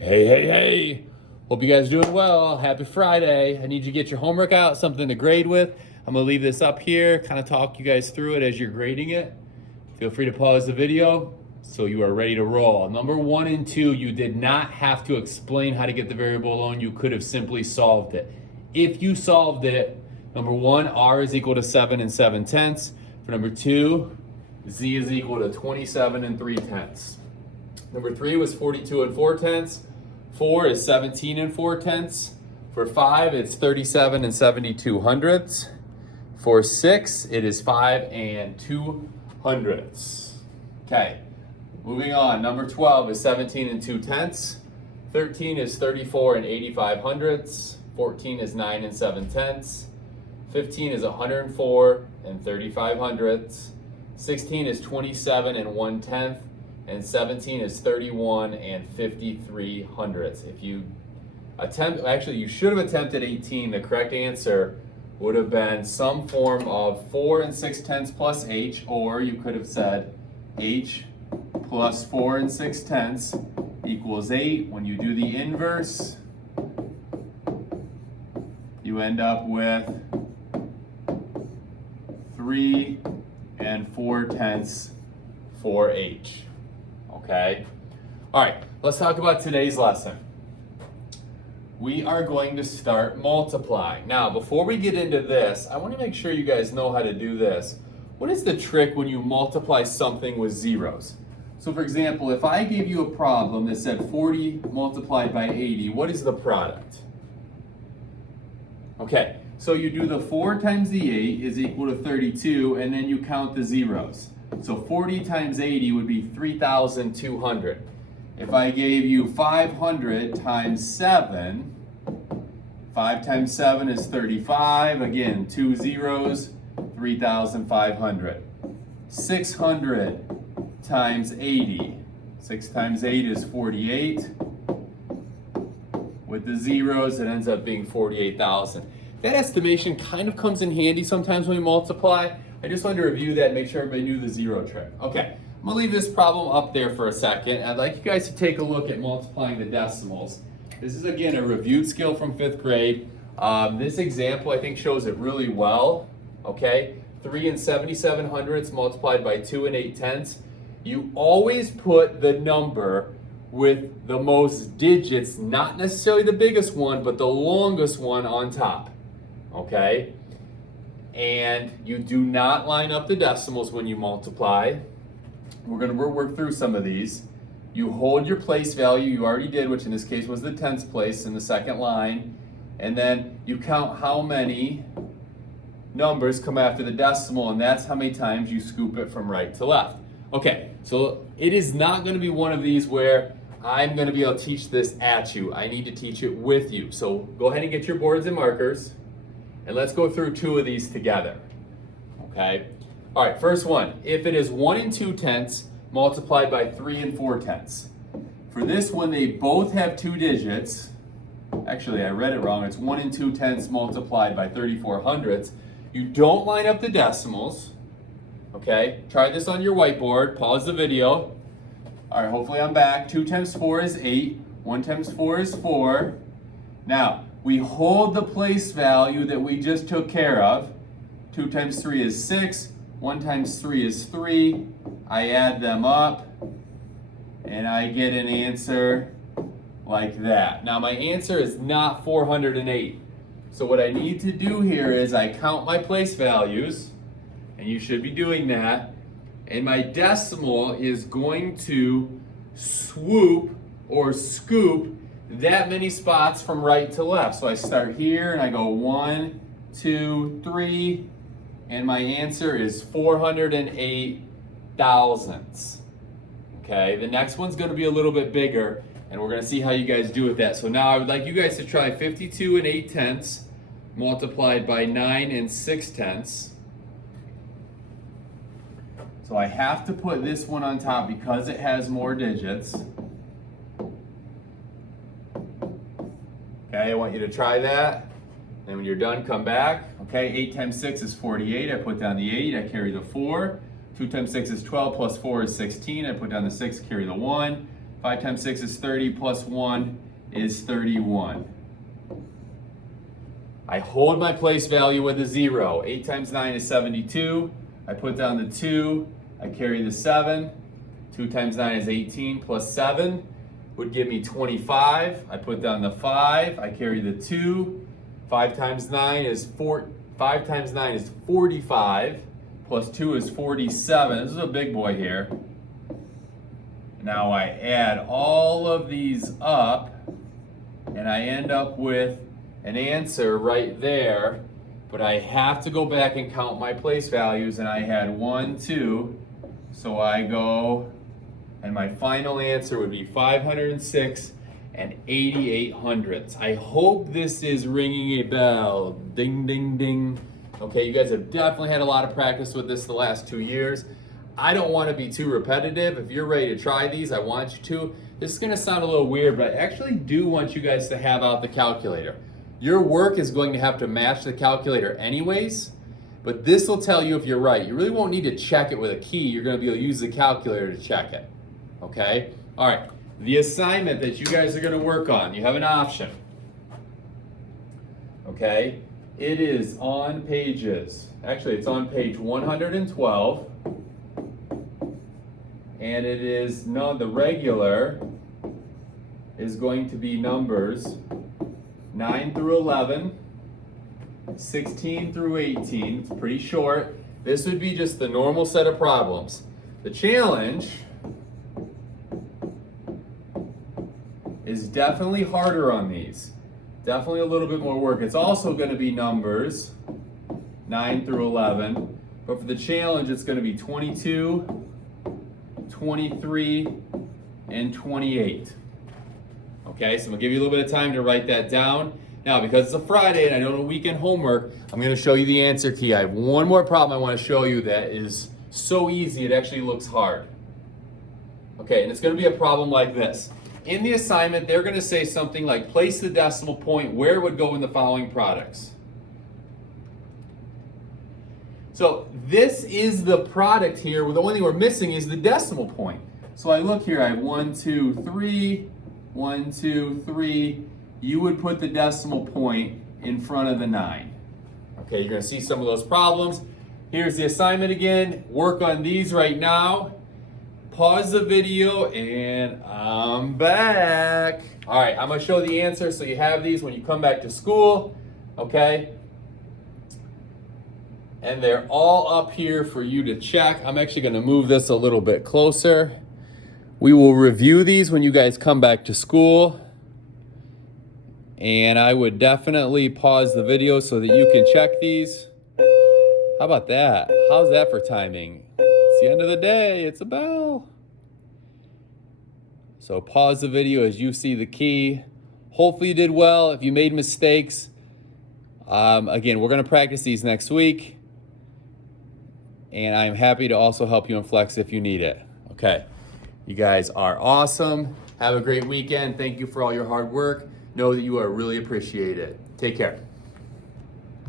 Hey. Hope you guys are doing well. Happy Friday. I need you to get your homework out, something to grade with. I'm gonna leave this up here, kind of talk you guys through it as you're grading it. Feel free to pause the video so you are ready to roll. Number 1 and 2, you did not have to explain how to get the variable alone. You could have simply solved it. If you solved it, number 1, r is equal to 7 and 7/10. For number 2, z is equal to 27 and 3/10. Number 3 was 42 and 4/10. 4 is 17 and 4/10. For 5, it's 37 and 72/100. For 6, it is 5 and 2/100. Okay, moving on. Number 12 is 17 and 2/10. 13 is 34 and 85/100. 14 is 9 and 7/10. 15 is 104 and 35/100. 16 is 27 and 1/10. And 17 is 31 and 53/100. If you you should have attempted 18. The correct answer would have been some form of 4 and 6/10 plus h, or you could have said h plus 4 and 6/10 equals 8. When you do the inverse, you end up with 3 and 4/10 for h. Okay. All right, let's talk about today's lesson. We are going to start multiplying. Now, before we get into this, I want to make sure you guys know how to do this. What is the trick when you multiply something with zeros? So for example, if I gave you a problem that said 40 multiplied by 80, what is the product? Okay, so you do the 4 times the 8 is equal to 32, and then you count the zeros. So 40 times 80 would be 3,200. If I gave you 500 times 7, 5 times 7 is 35. Again, 2 zeros, 3,500. 600 times 80. 6 times 8 is 48. With the zeros, it ends up being 48,000. That estimation kind of comes in handy sometimes when we multiply. I just wanted to review that and make sure everybody knew the zero trick. Okay, I'm gonna leave this problem up there for a second. I'd like you guys to take a look at multiplying the decimals. This is again a reviewed skill from 5th grade. This example I think shows it really well. Okay, 3 and 77/100 multiplied by 2 and 8/10. You always put the number with the most digits, not necessarily the biggest one, but the longest one on top. Okay? And you do not line up the decimals when you multiply. We're going to work through some of these. You hold your place value, you already did, which in this case was the 10th place in the second line. And then you count how many numbers come after the decimal, and that's how many times you scoop it from right to left. Okay, so it is not going to be one of these where I'm going to be able to teach this at you. I need to teach it with you. So go ahead and get your boards and markers. And let's go through 2 of these together, okay? All right, first one. If it is 1 and 2/10 multiplied by 3 and 4/10. For this one, they both have 2 digits. Actually, I read it wrong. It's 1 and 2/10 multiplied by 34/100. You don't line up the decimals, okay? Try this on your whiteboard. Pause the video. All right, hopefully I'm back. 2 times 4 is 8. 1 times 4 is 4. Now, we hold the place value that we just took care of. 2 times 3 is 6. 1 times 3 is 3. I add them up, and I get an answer like that. Now, my answer is not 408. So what I need to do here is I count my place values, and you should be doing that, and my decimal is going to swoop or scoop that many spots from right to left. So I start here and I go 1, 2, 3, and my answer is 408 thousandths. Okay, the next one's going to be a little bit bigger, and we're going to see how you guys do with that. So now I would like you guys to try 52 and 8/10 multiplied by 9 and 6/10. So I have to put this one on top because it has more digits. Okay, I want you to try that. And when you're done, come back. Okay, 8 times 6 is 48. I put down the 8, I carry the 4. 2 times 6 is 12, plus 4 is 16. I put down the 6, carry the 1. 5 times 6 is 30 plus 1 is 31. I hold my place value with a 0. 8 times 9 is 72. I put down the 2. I carry the 7. 2 times 9 is 18 plus 7 would give me 25. I put down the 5. I carry the 2. 5 times 9 is 45 plus 2 is 47. This is a big boy here. Now I add all of these up and I end up with an answer right there, but I have to go back and count my place values, and I had 1, 2, so I go, and my final answer would be 506 and 88 I hope this is ringing a bell. Ding, ding, ding. Okay, you guys have definitely had a lot of practice with this the last 2 years. I don't want to be too repetitive. If you're ready to try these, I want you to. This is going to sound a little weird, but I actually do want you guys to have out the calculator. Your work is going to have to match the calculator anyways, but this will tell you if you're right. You really won't need to check it with a key. You're going to be able to use the calculator to check it. Okay? All right. The assignment that you guys are going to work on, you have an option. Okay? It is on pages, actually it's on page 112. And it is, no, the regular is going to be numbers 9 through 11, 16 through 18. It's pretty short. This would be just the normal set of problems. The challenge is definitely harder on these. Definitely a little bit more work. It's also going to be numbers 9 through 11. But for the challenge, it's going to be 22, 23, and 28. Okay, so I'm gonna give you a little bit of time to write that down. Now, because it's a Friday and I don't know weekend homework, I'm gonna show you the answer key. I have one more problem I wanna show you that is so easy it actually looks hard. Okay, and it's gonna be a problem like this. In the assignment, they're gonna say something like, place the decimal point where it would go in the following products. So this is the product here. The only thing we're missing is the decimal point. So I look here, I have 1, 2, 3, 1, 2, 3. You would put the decimal point in front of the 9. Okay, you're gonna see some of those problems. Here's the assignment again. Work on these right now. Pause the video and I'm back. All right, I'm gonna show the answer so you have these when you come back to school, okay? And they're all up here for you to check. I'm actually gonna move this a little bit closer. We will review these when you guys come back to school. And I would definitely pause the video so that you can check these. How about that? How's that for timing? It's the end of the day, it's a bell. So pause the video as you see the key. Hopefully you did well. If you made mistakes, again, we're gonna practice these next week. And I'm happy to also help you in Flex if you need it. Okay, you guys are awesome. Have a great weekend. Thank you for all your hard work. Know that you are really appreciated. Take care.